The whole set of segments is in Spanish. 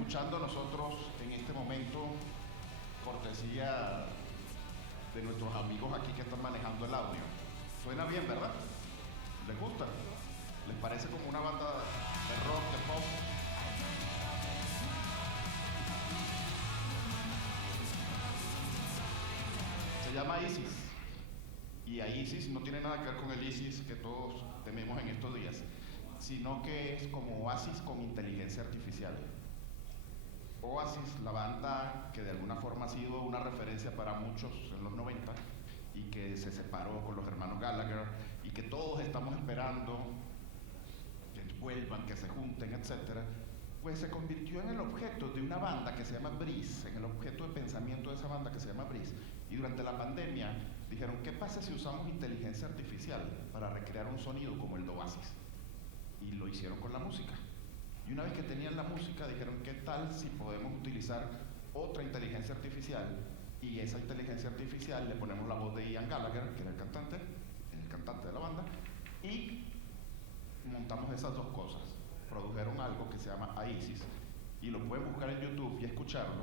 escuchando nosotros en este momento, cortesía de nuestros amigos aquí que están manejando el audio. Suena bien, ¿verdad? ¿Les gusta? ¿Les parece como una banda de rock, de pop? Se llama ISIS. Y a ISIS no tiene nada que ver con el ISIS que todos tememos en estos días, sino que es como Oasis con inteligencia artificial. Oasis, la banda que de alguna forma ha sido una referencia para muchos en los 90 y que se separó con los hermanos Gallagher y que todos estamos esperando que vuelvan, que se junten, etc., pues se convirtió en el objeto de una banda que se llama Breeze, en el objeto de pensamiento de esa banda que se llama Breeze. Y durante la pandemia dijeron, ¿qué pasa si usamos inteligencia artificial para recrear un sonido como el de Oasis? Y lo hicieron con la música. Y una vez que tenían la música, dijeron, ¿qué tal si podemos utilizar otra inteligencia artificial? Y esa inteligencia artificial le ponemos la voz de Ian Gallagher, que era el cantante de la banda, y montamos esas dos cosas. Produjeron algo que se llama ISIS, y lo pueden buscar en YouTube y escucharlo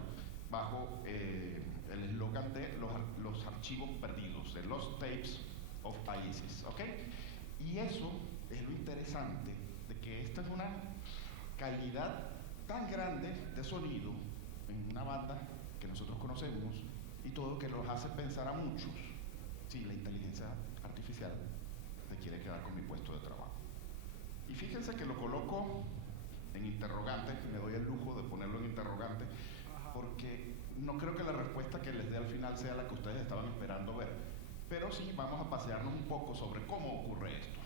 bajo el eslogan de los archivos perdidos, de Lost Tapes of ISIS, ¿ok? Y eso es lo interesante, de que esta es una calidad tan grande de sonido en una banda que nosotros conocemos y todo que los hace pensar a muchos, sí, la inteligencia artificial se quiere quedar con mi puesto de trabajo. Y fíjense que lo coloco en interrogante, me doy el lujo de ponerlo en interrogante, porque no creo que la respuesta que les dé al final sea la que ustedes estaban esperando ver, pero sí vamos a pasearnos un poco sobre cómo ocurre esto.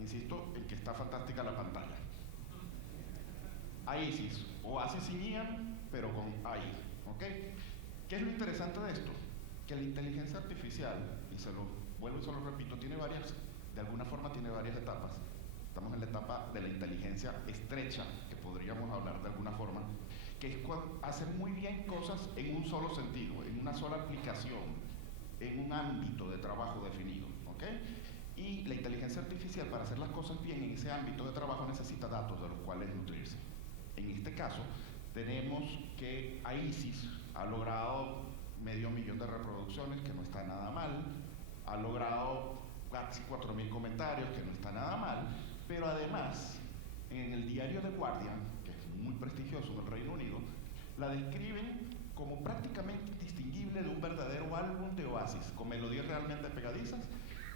Insisto en que está fantástica la pantalla. ISIS, Oasis sin Ian, pero con AI, ¿ok? ¿Qué es lo interesante de esto? Que la inteligencia artificial, y se lo vuelvo y se lo repito, tiene varias, de alguna forma tiene varias etapas. Estamos en la etapa de la inteligencia estrecha, que podríamos hablar de alguna forma, que es hacer muy bien cosas en un solo sentido, en una sola aplicación, en un ámbito de trabajo definido, ¿ok? Y la inteligencia artificial, para hacer las cosas bien en ese ámbito de trabajo, necesita datos de los cuales nutrirse. En este caso, tenemos que ISIS ha logrado 500,000 de reproducciones, que no está nada mal, ha logrado casi 4.000 comentarios, que no está nada mal, pero además, en el diario The Guardian, que es muy prestigioso en el Reino Unido, la describen como prácticamente indistinguible de un verdadero álbum de Oasis, con melodías realmente pegadizas,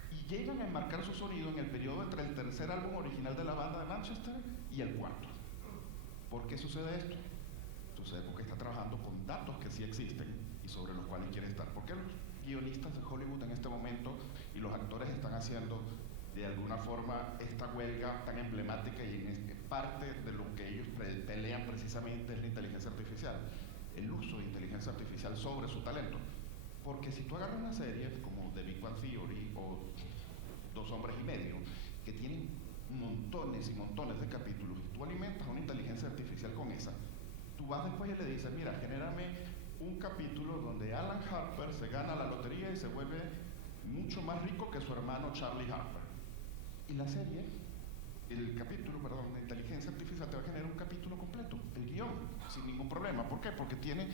y llegan a enmarcar su sonido en el periodo entre el tercer álbum original de la banda de Manchester y el cuarto. ¿Por qué sucede esto? Sucede porque está trabajando con datos que sí existen y sobre los cuales quiere estar. ¿Por qué los guionistas de Hollywood en este momento y los actores están haciendo de alguna forma esta huelga tan emblemática y en parte de lo que ellos pelean precisamente es la inteligencia artificial, el uso de inteligencia artificial sobre su talento? Porque si tú agarras una serie como The Big Bang Theory o Dos Hombres y Medio, que tienen montones y montones de capítulos, y tú alimentas una inteligencia artificial con esa, tú vas después y le dices, mira, genérame un capítulo donde Alan Harper se gana la lotería y se vuelve mucho más rico que su hermano Charlie Harper. Y la serie, la inteligencia artificial te va a generar un capítulo completo, el guión, sin ningún problema. ¿Por qué? Porque tiene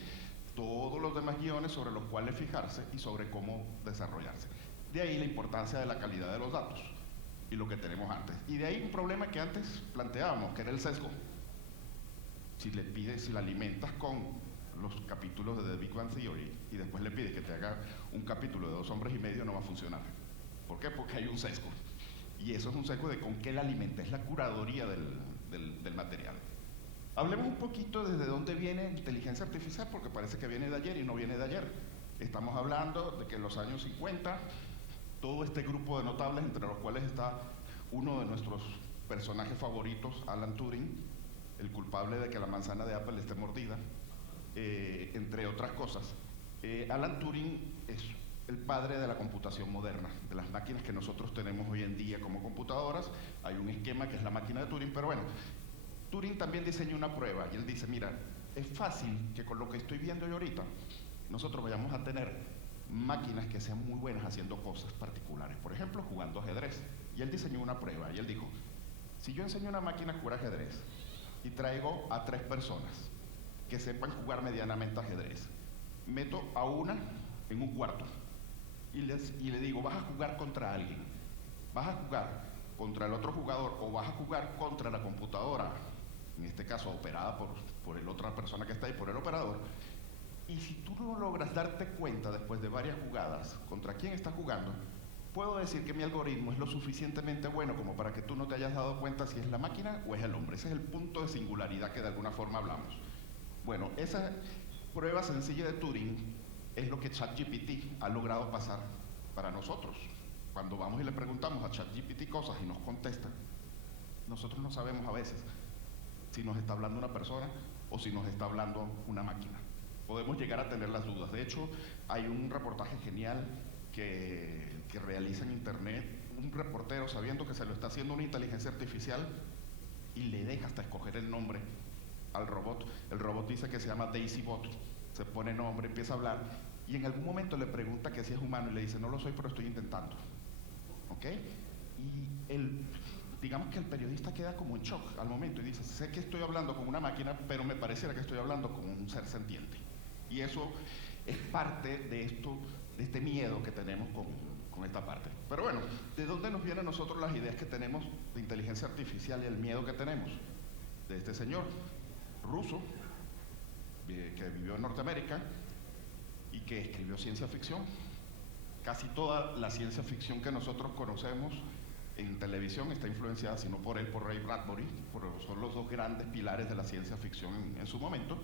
todos los demás guiones sobre los cuales fijarse y sobre cómo desarrollarse. De ahí la importancia de la calidad de los datos y lo que tenemos antes. Y de ahí un problema que antes planteábamos, que era el sesgo. Si la alimentas con los capítulos de The Big Bang Theory y después le pides que te haga un capítulo de Dos Hombres y Medio, no va a funcionar. ¿Por qué? Porque hay un sesgo. Y eso es un sesgo de con qué la alimenta, es la curaduría del material. Hablemos un poquito desde dónde viene inteligencia artificial, porque parece que viene de ayer y no viene de ayer. Estamos hablando de que en los años 50, todo este grupo de notables, entre los cuales está uno de nuestros personajes favoritos, Alan Turing, el culpable de que la manzana de Apple esté mordida, entre otras cosas. Alan Turing es el padre de la computación moderna, de las máquinas que nosotros tenemos hoy en día como computadoras. Hay un esquema que es la máquina de Turing, pero bueno, Turing también diseñó una prueba y él dice, mira, es fácil que con lo que estoy viendo yo ahorita, nosotros vayamos a tener máquinas que sean muy buenas haciendo cosas particulares, por ejemplo, jugando ajedrez. Y él diseñó una prueba y él dijo, si yo enseño a una máquina a jugar ajedrez y traigo a 3 personas que sepan jugar medianamente ajedrez. Meto a una en un cuarto y le digo, vas a jugar contra alguien, vas a jugar contra el otro jugador o vas a jugar contra la computadora, en este caso operada por la otra persona que está ahí, por el operador, y si tú no logras darte cuenta después de varias jugadas contra quién estás jugando, puedo decir que mi algoritmo es lo suficientemente bueno como para que tú no te hayas dado cuenta si es la máquina o es el hombre. Ese es el punto de singularidad que de alguna forma hablamos. Bueno, esa prueba sencilla de Turing es lo que ChatGPT ha logrado pasar para nosotros. Cuando vamos y le preguntamos a ChatGPT cosas y nos contesta, nosotros no sabemos a veces si nos está hablando una persona o si nos está hablando una máquina. Podemos llegar a tener las dudas. De hecho, hay un reportaje genial que realiza en internet un reportero sabiendo que se lo está haciendo una inteligencia artificial y le deja hasta escoger el nombre al robot. El robot dice que se llama DaisyBot, se pone nombre, empieza a hablar y en algún momento le pregunta que si es humano y le dice no lo soy pero estoy intentando. ¿Ok? Y digamos que el periodista queda como en shock al momento y dice, sé que estoy hablando con una máquina, pero me pareciera que estoy hablando con un ser sentiente. Y eso es parte de este miedo que tenemos con esta parte. Pero bueno, ¿de dónde nos vienen a nosotros las ideas que tenemos de inteligencia artificial y el miedo que tenemos? De este señor ruso que vivió en Norteamérica y que escribió ciencia ficción. Casi toda la ciencia ficción que nosotros conocemos en televisión está influenciada, si no por él, por Ray Bradbury, son los dos grandes pilares de la ciencia ficción en su momento.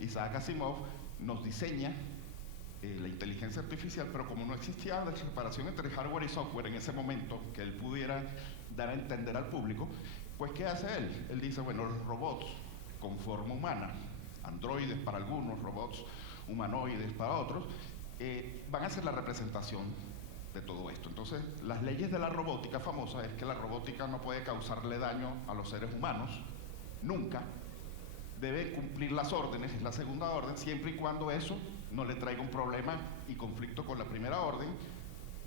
Isaac Asimov nos diseña la inteligencia artificial, pero como no existía la separación entre hardware y software en ese momento, que él pudiera dar a entender al público, pues ¿qué hace él? Él dice, bueno, los robots con forma humana, androides para algunos, robots humanoides para otros, van a ser la representación de todo esto. Entonces, las leyes de la robótica famosas es que la robótica no puede causarle daño a los seres humanos, nunca. Debe cumplir las órdenes, es la segunda orden, siempre y cuando eso no le traiga un problema y conflicto con la primera orden.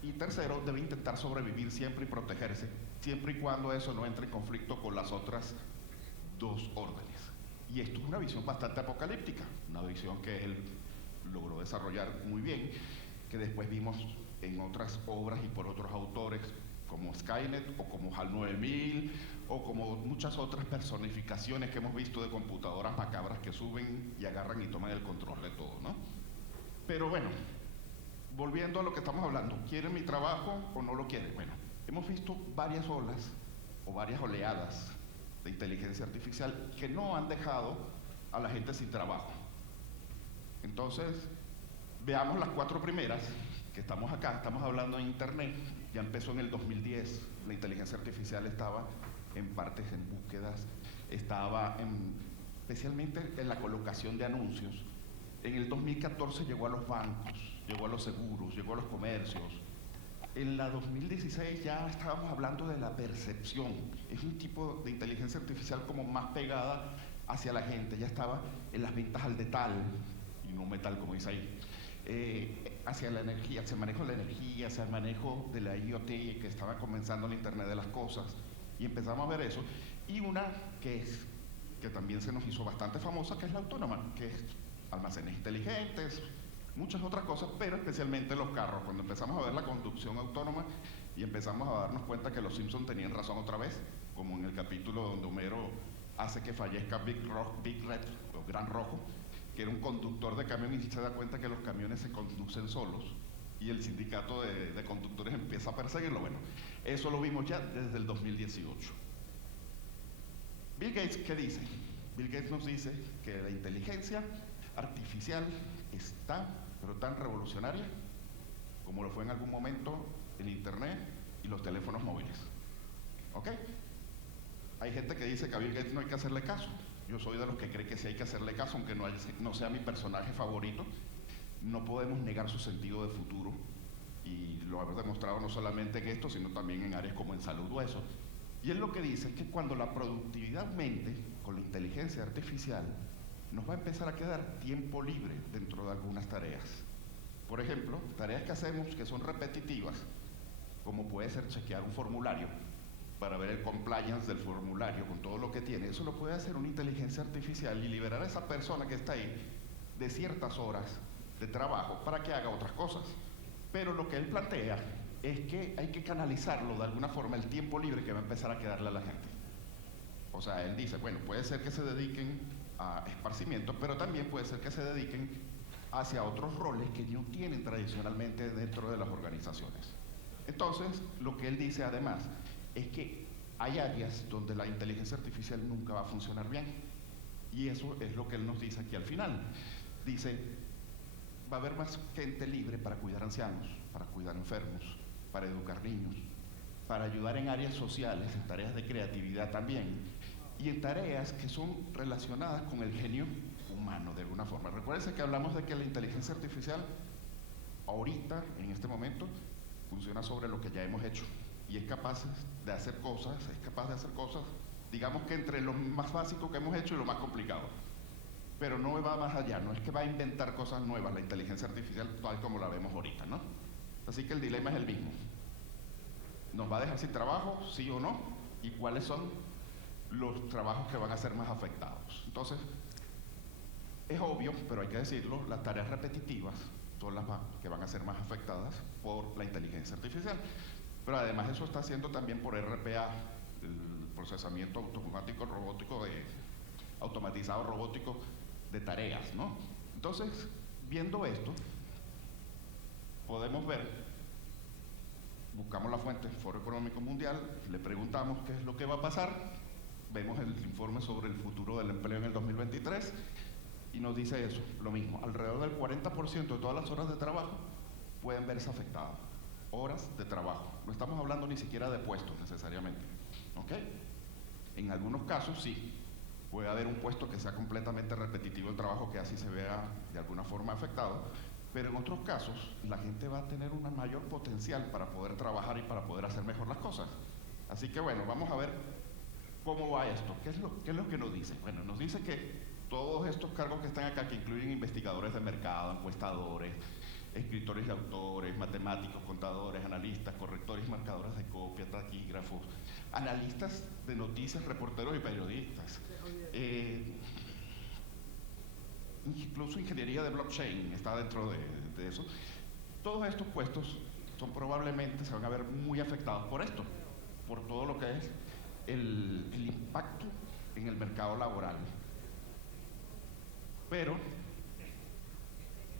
Y tercero, debe intentar sobrevivir siempre y protegerse, siempre y cuando eso no entre en conflicto con las otras dos órdenes. Y esto es una visión bastante apocalíptica, una visión que él logró desarrollar muy bien, que después vimos en otras obras y por otros autores como Skynet o como HAL 9000 o como muchas otras personificaciones que hemos visto de computadoras macabras que suben y agarran y toman el control de todo, ¿no? Pero bueno, volviendo a lo que estamos hablando, ¿quieren mi trabajo o no lo quieren? Bueno, hemos visto varias olas o varias oleadas de inteligencia artificial que no han dejado a la gente sin trabajo. Entonces, veamos las 4 primeras, que estamos acá, estamos hablando de internet, ya empezó en el 2010, la inteligencia artificial estaba en partes en búsquedas, estaba especialmente en la colocación de anuncios. En el 2014 llegó a los bancos, llegó a los seguros, llegó a los comercios. En la 2016 ya estábamos hablando de la percepción, es un tipo de inteligencia artificial como más pegada hacia la gente, ya estaba en las ventas al detal, y no metal como dice ahí, hacia la energía, hacia el manejo de la energía, hacia el manejo de la IoT, que estaba comenzando el Internet de las cosas, y empezamos a ver eso. Y una que también se nos hizo bastante famosa, que es la autónoma, que es almacenes inteligentes, muchas otras cosas, pero especialmente los carros. Cuando empezamos a ver la conducción autónoma y empezamos a darnos cuenta que los Simpsons tenían razón otra vez, como en el capítulo donde Homero hace que fallezca Big Red, o Gran Rojo, que era un conductor de camión y se da cuenta que los camiones se conducen solos y el sindicato de conductores empieza a perseguirlo. Bueno, eso lo vimos ya desde el 2018. Bill Gates, ¿qué dice? Bill Gates nos dice que la inteligencia artificial está, pero tan revolucionaria como lo fue en algún momento el Internet y los teléfonos móviles. ¿Ok? Hay gente que dice que a Bill Gates no hay que hacerle caso. Yo soy de los que cree que sí hay que hacerle caso, aunque no sea mi personaje favorito. No podemos negar su sentido de futuro, y lo hemos demostrado no solamente en esto, sino también en áreas como en salud o eso. Y él lo que dice es que cuando la productividad aumente con la inteligencia artificial, nos va a empezar a quedar tiempo libre dentro de algunas tareas. Por ejemplo, tareas que hacemos que son repetitivas, como puede ser chequear un formulario, para ver el compliance del formulario con todo lo que tiene, eso lo puede hacer una inteligencia artificial y liberar a esa persona que está ahí de ciertas horas de trabajo para que haga otras cosas. Pero lo que él plantea es que hay que canalizarlo de alguna forma, el tiempo libre que va a empezar a quedarle a la gente. O sea, él dice, bueno, puede ser que se dediquen a esparcimiento, pero también puede ser que se dediquen hacia otros roles que no tienen tradicionalmente dentro de las organizaciones. Entonces, lo que él dice además es que hay áreas donde la inteligencia artificial nunca va a funcionar bien. Y eso es lo que él nos dice aquí al final. Dice, va a haber más gente libre para cuidar ancianos, para cuidar enfermos, para educar niños, para ayudar en áreas sociales, en tareas de creatividad también, y en tareas que son relacionadas con el genio humano de alguna forma. Recuérdense que hablamos de que la inteligencia artificial ahorita, en este momento, funciona sobre lo que ya hemos hecho y es capaz de hacer cosas, digamos que entre lo más básico que hemos hecho y lo más complicado. Pero no va más allá, no es que va a inventar cosas nuevas la inteligencia artificial tal como la vemos ahorita, ¿no? Así que el dilema es el mismo. ¿Nos va a dejar sin trabajo, sí o no? ¿Y cuáles son los trabajos que van a ser más afectados? Entonces, es obvio, pero hay que decirlo, las tareas repetitivas son las que van a ser más afectadas por la inteligencia artificial. Pero además eso está haciendo también por RPA, el procesamiento automático robótico automatizado robótico de tareas, ¿no? Entonces, viendo esto, podemos ver, buscamos la fuente, Foro Económico Mundial, le preguntamos qué es lo que va a pasar, vemos el informe sobre el futuro del empleo en el 2023 y nos dice eso, lo mismo, alrededor del 40% de todas las horas de trabajo pueden verse afectadas. Horas de trabajo, no estamos hablando ni siquiera de puestos necesariamente, ¿ok? En algunos casos sí, puede haber un puesto que sea completamente repetitivo el trabajo que así se vea de alguna forma afectado, pero en otros casos la gente va a tener un mayor potencial para poder trabajar y para poder hacer mejor las cosas. Así que bueno, vamos a ver cómo va esto, qué es lo que nos dice. Bueno, nos dice que todos estos cargos que están acá, que incluyen investigadores de mercado, encuestadores, escritores y autores, matemáticos, contadores, analistas, correctores, marcadores de copia, taquígrafos, analistas de noticias, reporteros y periodistas, incluso ingeniería de blockchain está dentro de eso. Todos estos puestos probablemente se van a ver muy afectados por esto, por todo lo que es el impacto en el mercado laboral. Pero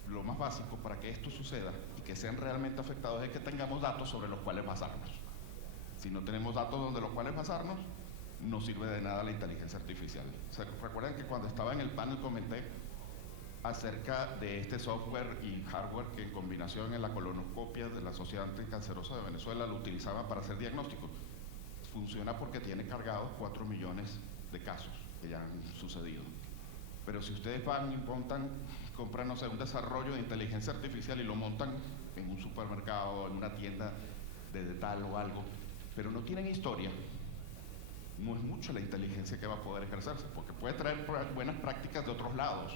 lo más básico para que esto suceda y que sean realmente afectados es que tengamos datos sobre los cuales basarnos. Si no tenemos datos donde los cuales basarnos, no sirve de nada la inteligencia artificial. Recuerden que cuando estaba en el panel comenté acerca de este software y hardware que en combinación en la colonoscopia de la Sociedad Anticancerosa de Venezuela lo utilizaban para hacer diagnósticos. Funciona porque tiene cargados 4 millones de casos que ya han sucedido. Pero si ustedes van y compran, no sé, un desarrollo de inteligencia artificial y lo montan en un supermercado, en una tienda de tal o algo, pero no tienen historia, no es mucho la inteligencia que va a poder ejercerse, porque puede traer buenas prácticas de otros lados,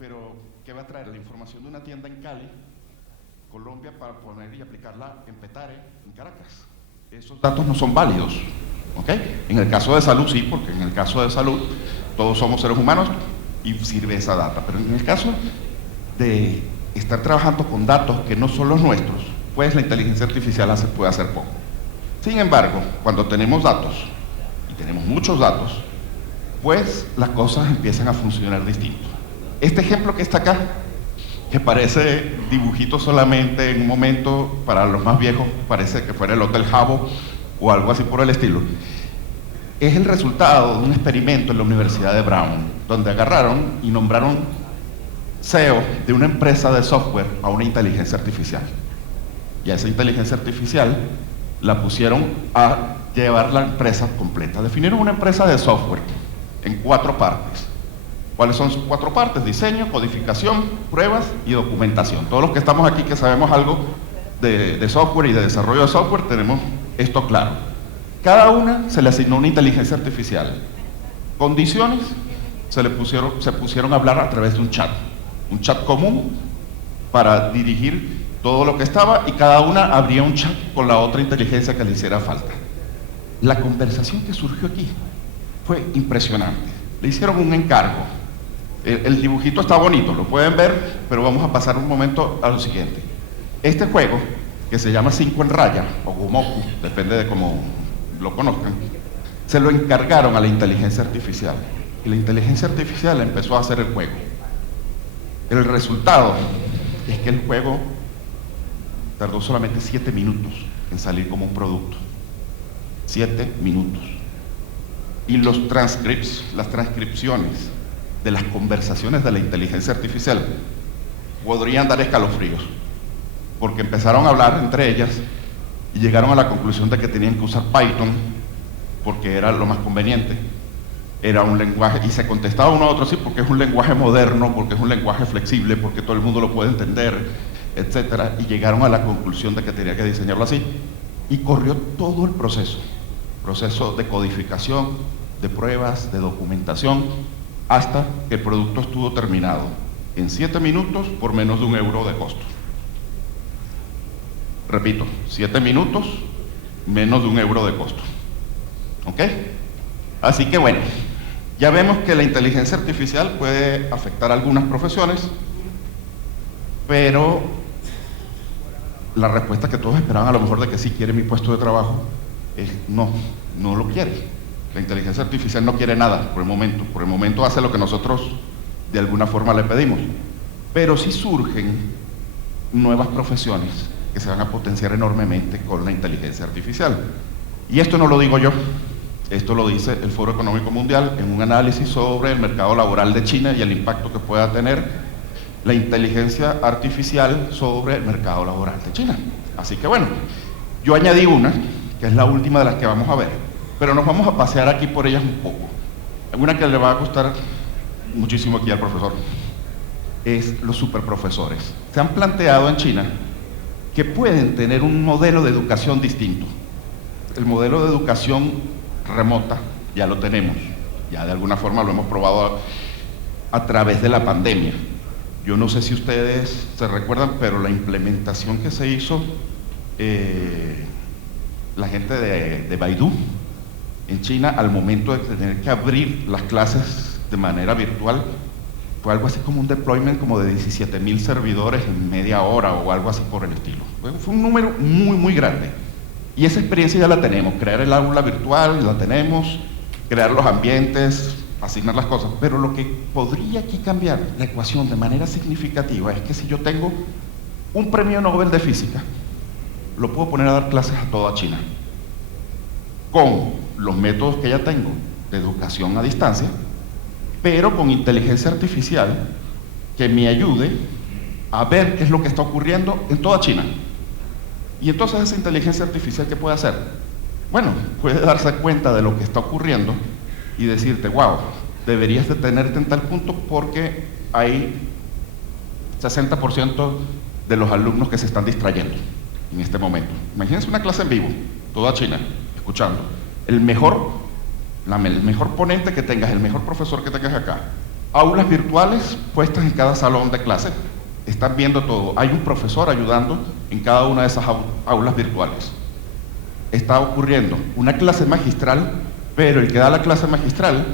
pero ¿qué va a traer? La información de una tienda en Cali, Colombia, para poner y aplicarla en Petare, en Caracas. Esos datos no son válidos, ¿ok? En el caso de salud sí, porque en el caso de salud todos somos seres humanos y sirve esa data, pero en el caso de estar trabajando con datos que no son los nuestros, pues la inteligencia artificial puede hacer poco. Sin embargo, cuando tenemos datos, y tenemos muchos datos, pues las cosas empiezan a funcionar distinto. Este ejemplo que está acá, que parece dibujito solamente en un momento, para los más viejos parece que fuera el Hotel Habbo o algo así por el estilo, es el resultado de un experimento en la Universidad de Brown, donde agarraron y nombraron CEO de una empresa de software a una inteligencia artificial. Y a esa inteligencia artificial la pusieron a llevar la empresa completa. Definieron una empresa de software en 4 partes. ¿Cuáles son sus 4 partes? Diseño, codificación, pruebas y documentación. Todos los que estamos aquí que sabemos algo de software y de desarrollo de software tenemos esto claro. Cada una se le asignó una inteligencia artificial. Condiciones, se pusieron a hablar a través de un chat común para dirigir todo lo que estaba, y cada una abría un chat con la otra inteligencia que le hiciera falta. La conversación que surgió aquí fue impresionante. Le hicieron un encargo. El dibujito está bonito, lo pueden ver, pero vamos a pasar un momento a lo siguiente. Este juego, que se llama 5 en raya, o Gomoku, depende de cómo lo conozcan, se lo encargaron a la inteligencia artificial. Y la inteligencia artificial empezó a hacer el juego. El resultado es que el juego tardó solamente 7 minutos en salir como un producto. 7 minutos. Y las transcripciones de las conversaciones de la inteligencia artificial podrían dar escalofríos, porque empezaron a hablar entre ellas y llegaron a la conclusión de que tenían que usar Python porque era lo más conveniente. Era un lenguaje, y se contestaba uno a otro así, porque es un lenguaje moderno, porque es un lenguaje flexible, porque todo el mundo lo puede entender, etc. Y llegaron a la conclusión de que tenía que diseñarlo así. Y corrió todo el proceso de codificación, de pruebas, de documentación, hasta que el producto estuvo terminado en 7 minutos por menos de €1 de costo. Repito, 7 minutos, menos de €1 de costo. ¿Ok? Así que bueno, ya vemos que la inteligencia artificial puede afectar algunas profesiones, pero la respuesta que todos esperaban a lo mejor de que sí quiere mi puesto de trabajo es no, no lo quiere. La inteligencia artificial no quiere nada por el momento. Por el momento hace lo que nosotros de alguna forma le pedimos. Pero sí surgen nuevas profesiones que se van a potenciar enormemente con la inteligencia artificial. Y esto no lo digo yo, esto lo dice el Foro Económico Mundial en un análisis sobre el mercado laboral de China y el impacto que pueda tener la inteligencia artificial sobre el mercado laboral de China. Así que bueno, yo añadí una, que es la última de las que vamos a ver, pero nos vamos a pasear aquí por ellas un poco. Una que le va a gustar muchísimo aquí al profesor es los superprofesores. Se han planteado en China que pueden tener un modelo de educación distinto. El modelo de educación remota ya lo tenemos, ya de alguna forma lo hemos probado a través de la pandemia. Yo no sé si ustedes se recuerdan, pero la implementación que se hizo la gente de Baidu en China al momento de tener que abrir las clases de manera virtual fue algo así como un deployment como de 17,000 servidores en media hora o algo así por el estilo. Fue un número muy, muy grande. Y esa experiencia ya la tenemos, crear el aula virtual, la tenemos, crear los ambientes, asignar las cosas. Pero lo que podría aquí cambiar la ecuación de manera significativa es que si yo tengo un premio Nobel de física, lo puedo poner a dar clases a toda China, con los métodos que ya tengo de educación a distancia, pero con inteligencia artificial que me ayude a ver qué es lo que está ocurriendo en toda China. Y entonces esa inteligencia artificial, ¿qué puede hacer? Bueno, puede darse cuenta de lo que está ocurriendo y decirte, wow, deberías detenerte en tal punto porque hay 60% de los alumnos que se están distrayendo en este momento. Imagínense una clase en vivo, toda China, escuchando. El mejor ponente que tengas, el mejor profesor que tengas acá. Aulas virtuales puestas en cada salón de clase. Están viendo todo. Hay un profesor ayudando en cada una de esas aulas virtuales. Está ocurriendo una clase magistral, pero el que da la clase magistral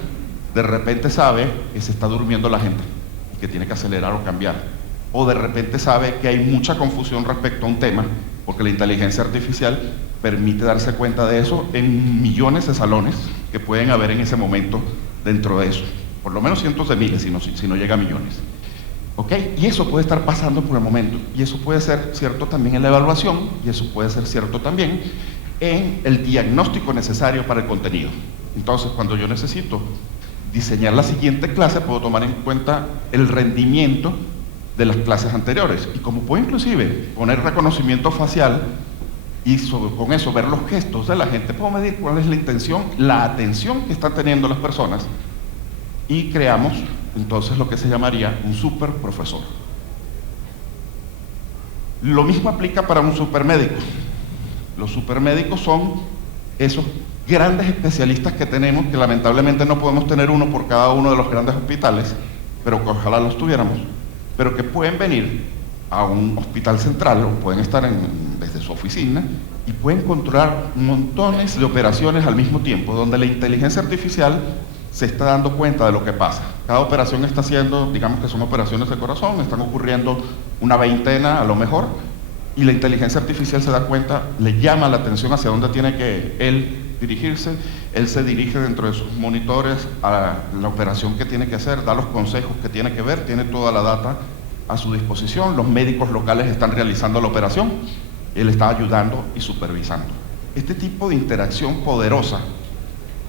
de repente sabe que se está durmiendo la gente y que tiene que acelerar o cambiar. O de repente sabe que hay mucha confusión respecto a un tema, porque la inteligencia artificial permite darse cuenta de eso en millones de salones que pueden haber en ese momento dentro de eso. Por lo menos cientos de miles, si no llega a millones. ¿Ok? Y eso puede estar pasando por el momento. Y eso puede ser cierto también en la evaluación, y eso puede ser cierto también en el diagnóstico necesario para el contenido. Entonces, cuando yo necesito diseñar la siguiente clase, puedo tomar en cuenta el rendimiento de las clases anteriores. Y como puedo inclusive poner reconocimiento facial y con eso ver los gestos de la gente, puedo medir cuál es la intención, la atención que están teniendo las personas, y creamos entonces lo que se llamaría un super profesor. Lo mismo aplica para un supermédico. Los supermédicos son esos grandes especialistas que tenemos, que lamentablemente no podemos tener uno por cada uno de los grandes hospitales, pero que ojalá los tuviéramos, pero que pueden venir a un hospital central o pueden estar en desde su oficina y pueden controlar montones de operaciones al mismo tiempo, donde la inteligencia artificial se está dando cuenta de lo que pasa. Cada operación está haciendo, digamos que son operaciones de corazón, están ocurriendo una veintena a lo mejor, y la inteligencia artificial se da cuenta, le llama la atención hacia dónde tiene que él dirigirse, él se dirige dentro de sus monitores a la operación que tiene que hacer, da los consejos que tiene que ver, tiene toda la data a su disposición, los médicos locales están realizando la operación, él está ayudando y supervisando. Este tipo de interacción poderosa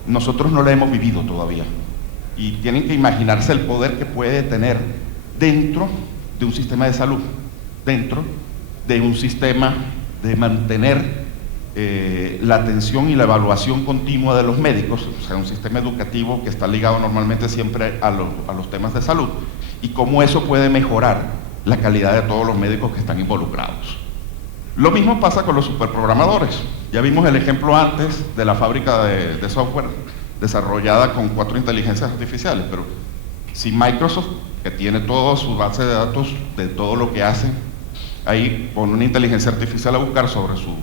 nosotros no la hemos vivido todavía y tienen que imaginarse el poder que puede tener dentro de un sistema de salud, dentro de un sistema de mantener la atención y la evaluación continua de los médicos, o sea, un sistema educativo que está ligado normalmente siempre a los temas de salud, y cómo eso puede mejorar la calidad de todos los médicos que están involucrados. Lo mismo pasa con los superprogramadores. Ya vimos el ejemplo antes de la fábrica de software desarrollada con 4 inteligencias artificiales, pero si Microsoft, que tiene toda su base de datos de todo lo que hacen, ahí pone una inteligencia artificial a buscar sobre sus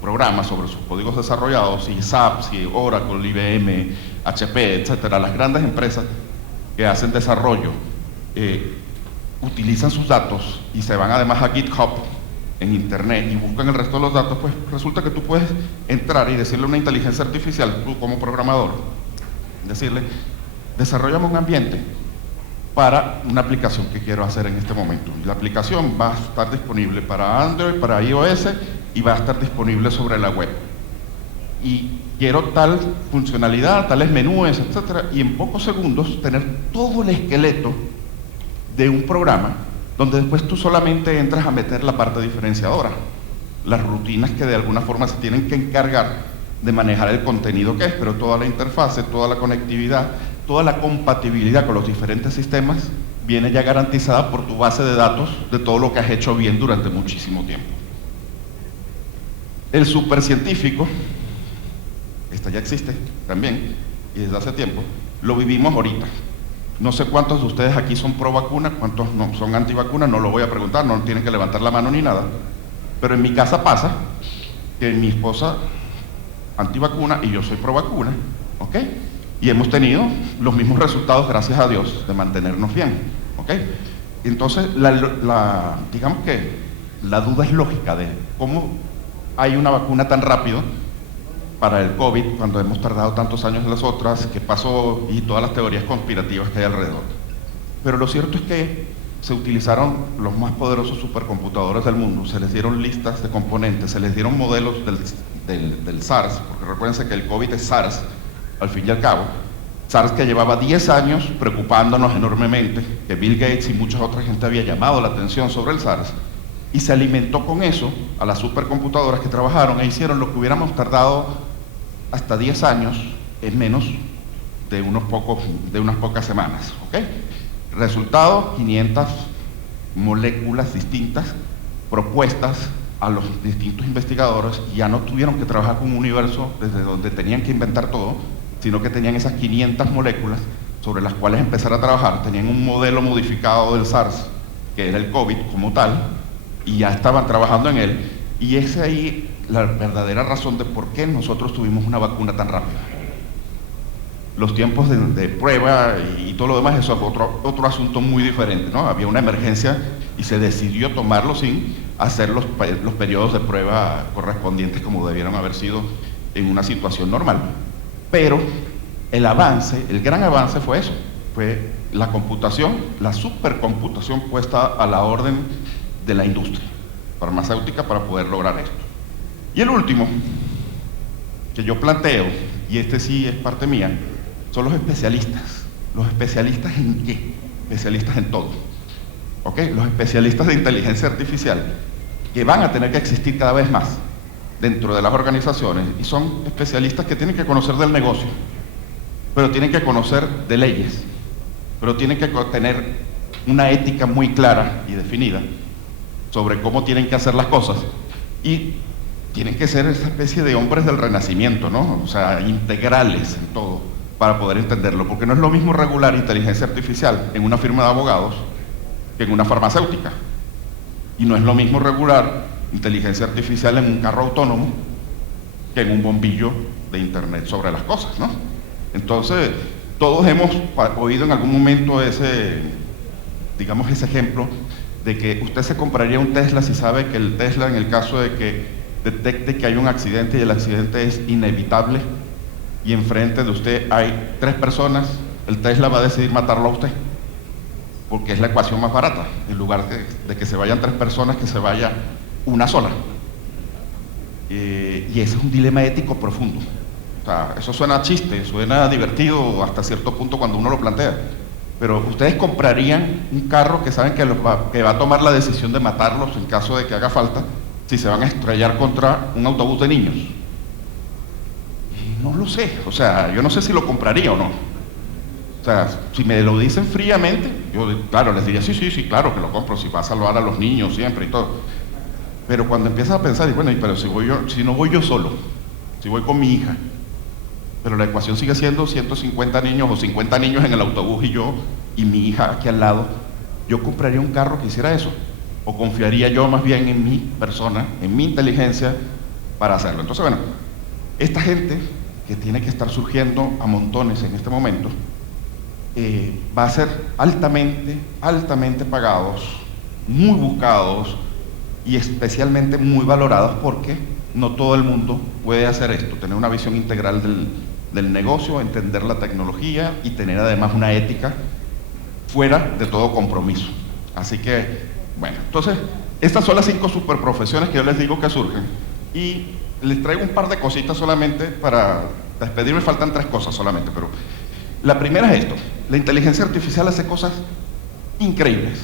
programas, sobre sus códigos desarrollados, si SAP, si Oracle, IBM, HP, etcétera, las grandes empresas que hacen desarrollo utilizan sus datos y se van además a GitHub en internet y buscan el resto de los datos, pues resulta que tú puedes entrar y decirle a una inteligencia artificial, tú como programador, decirle, desarrollame un ambiente para una aplicación que quiero hacer en este momento. La aplicación va a estar disponible para Android, para iOS y va a estar disponible sobre la web. Y quiero tal funcionalidad, tales menús, etcétera, y en pocos segundos tener todo el esqueleto de un programa donde después tú solamente entras a meter la parte diferenciadora, las rutinas que de alguna forma se tienen que encargar de manejar el contenido que es, pero toda la interfase, toda la conectividad, toda la compatibilidad con los diferentes sistemas viene ya garantizada por tu base de datos de todo lo que has hecho bien durante muchísimo tiempo. El supercientífico, esta ya existe también, y desde hace tiempo, lo vivimos ahorita. No sé cuántos de ustedes aquí son pro vacuna, cuántos no son antivacuna, no lo voy a preguntar, no tienen que levantar la mano ni nada, pero en mi casa pasa que mi esposa antivacuna y yo soy pro vacuna, ¿ok? Y hemos tenido los mismos resultados, gracias a Dios, de mantenernos bien, ¿ok? Entonces, digamos que la duda es lógica de cómo hay una vacuna tan rápido para el COVID, cuando hemos tardado tantos años en las otras, qué pasó y todas las teorías conspirativas que hay alrededor. Pero lo cierto es que se utilizaron los más poderosos supercomputadores del mundo, se les dieron listas de componentes, se les dieron modelos del SARS, porque recuérdense que el COVID es SARS, al fin y al cabo, SARS que llevaba 10 años preocupándonos enormemente, que Bill Gates y mucha otra gente había llamado la atención sobre el SARS, y se alimentó con eso a las supercomputadoras que trabajaron e hicieron lo que hubiéramos tardado hasta 10 años en menos de unas pocas semanas, ¿ok? Resultado, 500 moléculas distintas propuestas a los distintos investigadores, y ya no tuvieron que trabajar con un universo desde donde tenían que inventar todo, sino que tenían esas 500 moléculas sobre las cuales empezar a trabajar, tenían un modelo modificado del SARS, que era el COVID como tal, y ya estaban trabajando en él, y es ahí la verdadera razón de por qué nosotros tuvimos una vacuna tan rápida. Los tiempos de prueba y todo lo demás, eso es otro asunto muy diferente, ¿no? Había una emergencia y se decidió tomarlo sin hacer los periodos de prueba correspondientes como debieron haber sido en una situación normal. Pero el avance, el gran avance fue eso, fue la computación, la supercomputación puesta a la orden de la industria farmacéutica para poder lograr esto. Y el último que yo planteo, y este sí es parte mía, son los especialistas. ¿Los especialistas en qué? Especialistas en todo, ¿ok? Los especialistas de inteligencia artificial, que van a tener que existir cada vez más dentro de las organizaciones, y son especialistas que tienen que conocer del negocio, pero tienen que conocer de leyes, pero tienen que tener una ética muy clara y definida sobre cómo tienen que hacer las cosas, y tienen que ser esa especie de hombres del renacimiento, ¿no? O sea, integrales en todo, para poder entenderlo, porque no es lo mismo regular inteligencia artificial en una firma de abogados que en una farmacéutica, y no es lo mismo regular inteligencia artificial en un carro autónomo que en un bombillo de internet sobre las cosas, ¿no? Entonces, todos hemos oído en algún momento ese, digamos, ese ejemplo de que usted se compraría un Tesla si sabe que el Tesla, en el caso de que detecte que hay un accidente y el accidente es inevitable y enfrente de usted hay 3 personas, el Tesla va a decidir matarlo a usted, porque es la ecuación más barata. En lugar de que se vayan 3 personas, que se vaya una sola. Y ese es un dilema ético profundo. O sea, eso suena chiste, suena divertido hasta cierto punto cuando uno lo plantea. Pero ustedes comprarían un carro que saben que va a tomar la decisión de matarlos en caso de que haga falta, si se van a estrellar contra un autobús de niños. Y no lo sé, o sea, yo no sé si lo compraría o no. O sea, si me lo dicen fríamente, yo claro, les diría, sí, claro que lo compro, si va a salvar a los niños siempre y todo. Pero cuando empiezas a pensar, y bueno, pero si no voy yo solo, si voy con mi hija, pero la ecuación sigue siendo 150 niños o 50 niños en el autobús y yo y mi hija aquí al lado, yo compraría un carro que hiciera eso, o confiaría yo más bien en mi persona, en mi inteligencia para hacerlo. Entonces, bueno, esta gente que tiene que estar surgiendo a montones en este momento, va a ser altamente pagados, muy buscados y especialmente muy valorados, porque no todo el mundo puede hacer esto, tener una visión integral del negocio, entender la tecnología y tener además una ética fuera de todo compromiso. Así que, bueno, entonces, estas son las 5 superprofesiones que yo les digo que surgen, y les traigo un par de cositas solamente para despedirme. Faltan 3 cosas solamente, pero la primera es esto: la inteligencia artificial hace cosas increíbles,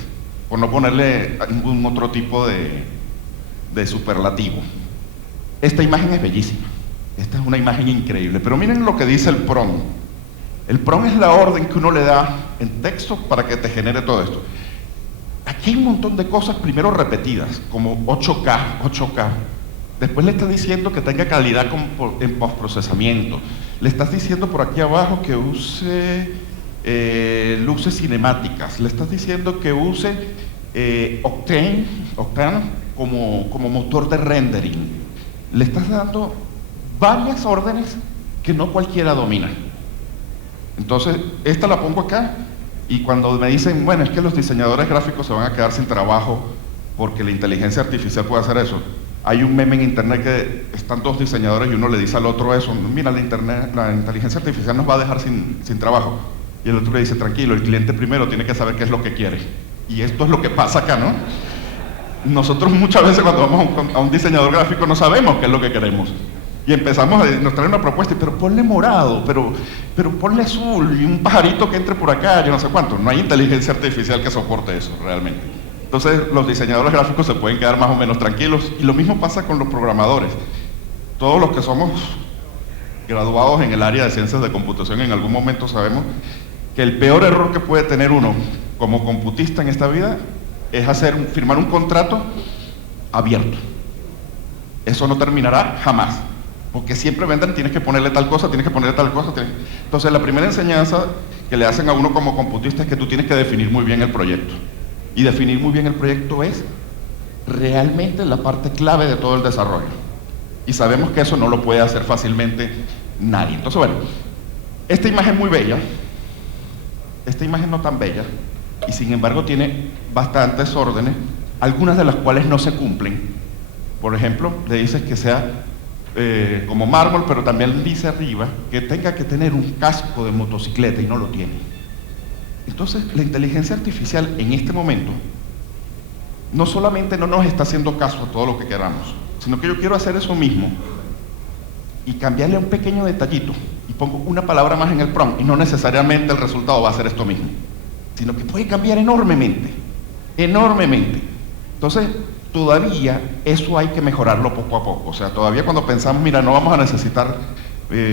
por no ponerle ningún otro tipo de superlativo. Esta imagen es bellísima, esta es una imagen increíble, pero miren lo que dice el prompt. El prompt es la orden que uno le da en texto para que te genere todo esto. Aquí hay un montón de cosas, primero repetidas, como 8K. Después le estás diciendo que tenga calidad en postprocesamiento. Le estás diciendo por aquí abajo que use luces cinemáticas. Le estás diciendo que use Octane como motor de rendering. Le estás dando varias órdenes que no cualquiera domina. Entonces, esta la pongo acá, y cuando me dicen, bueno, es que los diseñadores gráficos se van a quedar sin trabajo porque la inteligencia artificial puede hacer eso. Hay un meme en internet que están 2 diseñadores y uno le dice al otro eso: mira, la inteligencia artificial nos va a dejar sin trabajo. Y el otro le dice, tranquilo, el cliente primero tiene que saber qué es lo que quiere. Y esto es lo que pasa acá, ¿no? Nosotros muchas veces cuando vamos a un diseñador gráfico no sabemos qué es lo que queremos. Y empezamos nos trae una propuesta, pero ponle morado, pero ponle azul, y un pajarito que entre por acá, yo no sé cuánto. No hay inteligencia artificial que soporte eso realmente. Entonces los diseñadores gráficos se pueden quedar más o menos tranquilos, y lo mismo pasa con los programadores. Todos los que somos graduados en el área de ciencias de computación en algún momento sabemos que el peor error que puede tener uno como computista en esta vida es firmar un contrato abierto. Eso no terminará jamás, porque siempre vendrán, tienes que ponerle tal cosa, tienes que ponerle tal cosa. Entonces la primera enseñanza que le hacen a uno como computista es que tú tienes que definir muy bien el proyecto. Y definir muy bien el proyecto es realmente la parte clave de todo el desarrollo. Y sabemos que eso no lo puede hacer fácilmente nadie. Entonces, bueno, esta imagen muy bella, esta imagen no tan bella, y sin embargo tiene bastantes órdenes, algunas de las cuales no se cumplen. Por ejemplo, le dices que sea como mármol, pero también dice arriba que tenga que tener un casco de motocicleta, y no lo tiene. Entonces, la inteligencia artificial en este momento no solamente no nos está haciendo caso a todo lo que queramos, sino que yo quiero hacer eso mismo y cambiarle un pequeño detallito, y pongo una palabra más en el prompt, y no necesariamente el resultado va a ser esto mismo, sino que puede cambiar enormemente. Entonces, todavía eso hay que mejorarlo poco a poco. O sea, todavía cuando pensamos, mira, no vamos a necesitar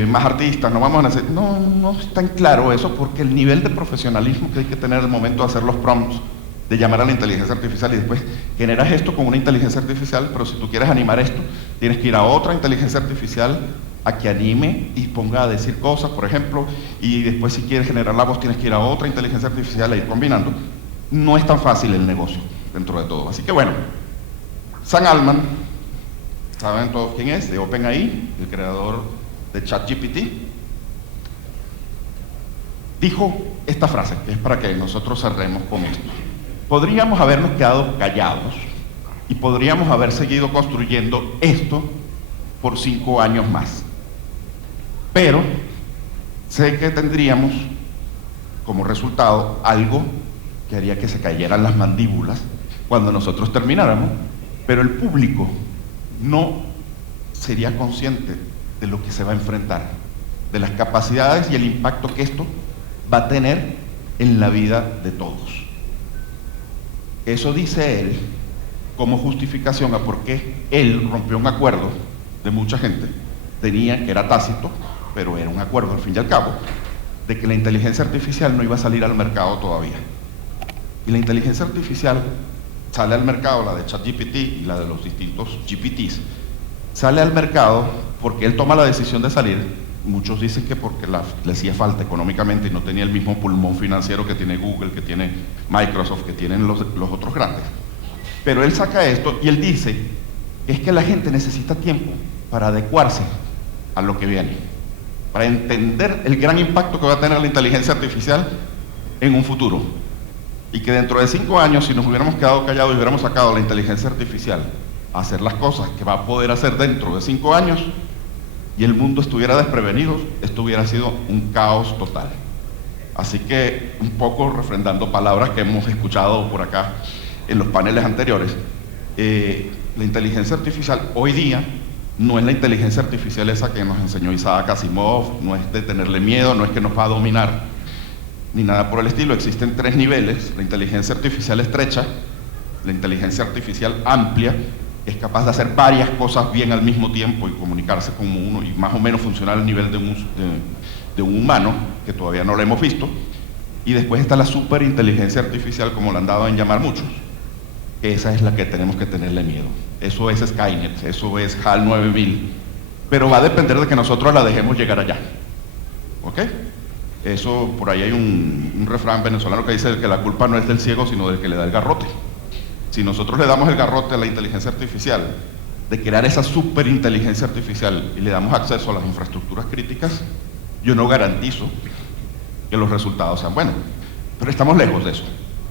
más artistas, no es tan claro eso, porque el nivel de profesionalismo que hay que tener al momento de hacer los prompts, de llamar a la inteligencia artificial, y después generas esto con una inteligencia artificial, pero si tú quieres animar esto, tienes que ir a otra inteligencia artificial a que anime y ponga a decir cosas, por ejemplo, y después si quieres generar la voz tienes que ir a otra inteligencia artificial a ir combinando. No es tan fácil el negocio dentro de todo. Así que bueno, Sam Altman ¿Saben todos quién es? De OpenAI, el creador de ChatGPT. Dijo esta frase, que es para que nosotros cerremos con esto. Podríamos habernos quedado callados y podríamos haber seguido construyendo esto por 5 años más. Pero sé que tendríamos como resultado algo que haría que se cayeran las mandíbulas cuando nosotros termináramos, pero el público no sería consciente de lo que se va a enfrentar, de las capacidades y el impacto que esto va a tener en la vida de todos. Eso dice él como justificación a por qué él rompió un acuerdo de mucha gente, que era tácito, pero era un acuerdo al fin y al cabo, de que la inteligencia artificial no iba a salir al mercado todavía. Y la inteligencia artificial sale al mercado, la de ChatGPT y la de los distintos GPTs, sale al mercado porque él toma la decisión de salir. Muchos dicen que porque le hacía falta económicamente y no tenía el mismo pulmón financiero que tiene Google, que tiene Microsoft, que tienen los otros grandes. Pero él saca esto y él dice que es que la gente necesita tiempo para adecuarse a lo que viene, para entender el gran impacto que va a tener la inteligencia artificial en un futuro. Y que dentro de 5 años, si nos hubiéramos quedado callados y hubiéramos sacado la inteligencia artificial a hacer las cosas que va a poder hacer dentro de 5 años, y el mundo estuviera desprevenido, esto hubiera sido un caos total. Así que, un poco refrendando palabras que hemos escuchado por acá en los paneles anteriores, la inteligencia artificial hoy día no es la inteligencia artificial esa que nos enseñó Isaac Asimov, no es de tenerle miedo, no es que nos va a dominar, ni nada por el estilo. Existen 3 niveles: la inteligencia artificial estrecha, la inteligencia artificial amplia, que es capaz de hacer varias cosas bien al mismo tiempo y comunicarse como uno y más o menos funcionar al nivel de un humano, que todavía no lo hemos visto. Y después está la superinteligencia artificial, como la han dado en llamar muchos. Esa es la que tenemos que tenerle miedo. Eso es Skynet, eso es HAL 9000, pero va a depender de que nosotros la dejemos llegar allá. ¿Ok? Eso, por ahí hay un refrán venezolano que dice que la culpa no es del ciego, sino del que le da el garrote. Si nosotros le damos el garrote a la inteligencia artificial, de crear esa superinteligencia artificial y le damos acceso a las infraestructuras críticas, yo no garantizo que los resultados sean buenos. Pero estamos lejos de eso.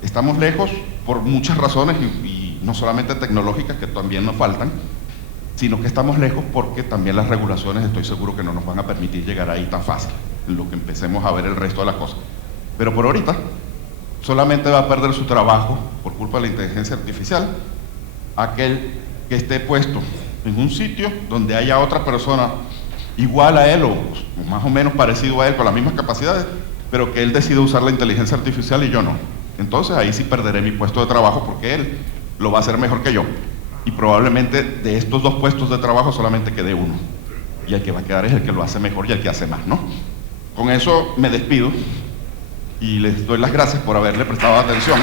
Estamos lejos por muchas razones y no solamente tecnológicas, que también nos faltan, sino que estamos lejos porque también las regulaciones estoy seguro que no nos van a permitir llegar ahí tan fácil, en lo que empecemos a ver el resto de las cosas. Pero por ahorita, solamente va a perder su trabajo por culpa de la inteligencia artificial aquel que esté puesto en un sitio donde haya otra persona igual a él o más o menos parecido a él, con las mismas capacidades, pero que él decide usar la inteligencia artificial y yo no. Entonces ahí sí perderé mi puesto de trabajo porque él lo va a hacer mejor que yo. Y probablemente de estos 2 puestos de trabajo solamente quede uno. Y el que va a quedar es el que lo hace mejor y el que hace más, ¿no? Con eso me despido y les doy las gracias por haberle prestado atención.